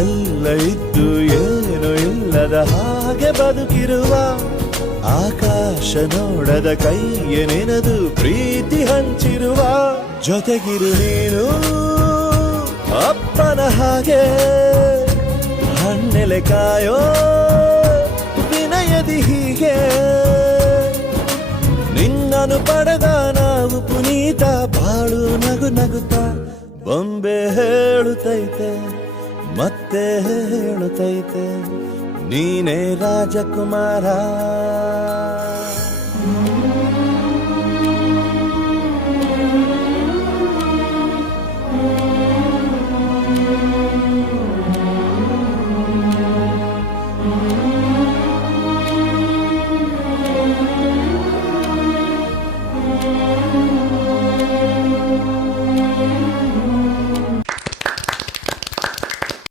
ಎಲ್ಲ ಇದ್ದು ಏನು ಇಲ್ಲದ ಹಾಗೆ ಬದುಕಿರುವ ಆಕಾಶ ನೋಡದ ಕೈಯ ನೆನೆದು ಪ್ರೀತಿ ಹಂಚಿರುವ ಜೊತೆಗಿರು ನೀನು ಅಪ್ಪನ ಹಾಗೆ ಹಣ್ಣೆಲೆ ಕಾಯೋ ವಿನಯದಿ ಹೀಗೆ ನಿನ್ನನು ಪಡೆದ ನಾವು ಪುನೀತ ಬಾಳು ನಗು ನಗುತ್ತಾ ಬೊಂಬೆ ಹೇಳುತ್ತೈತೆ ಮತ್ತೆ ಹೇಳುತ್ತೈತೆ ನೀನೇ ರಾಜಕುಮಾರ.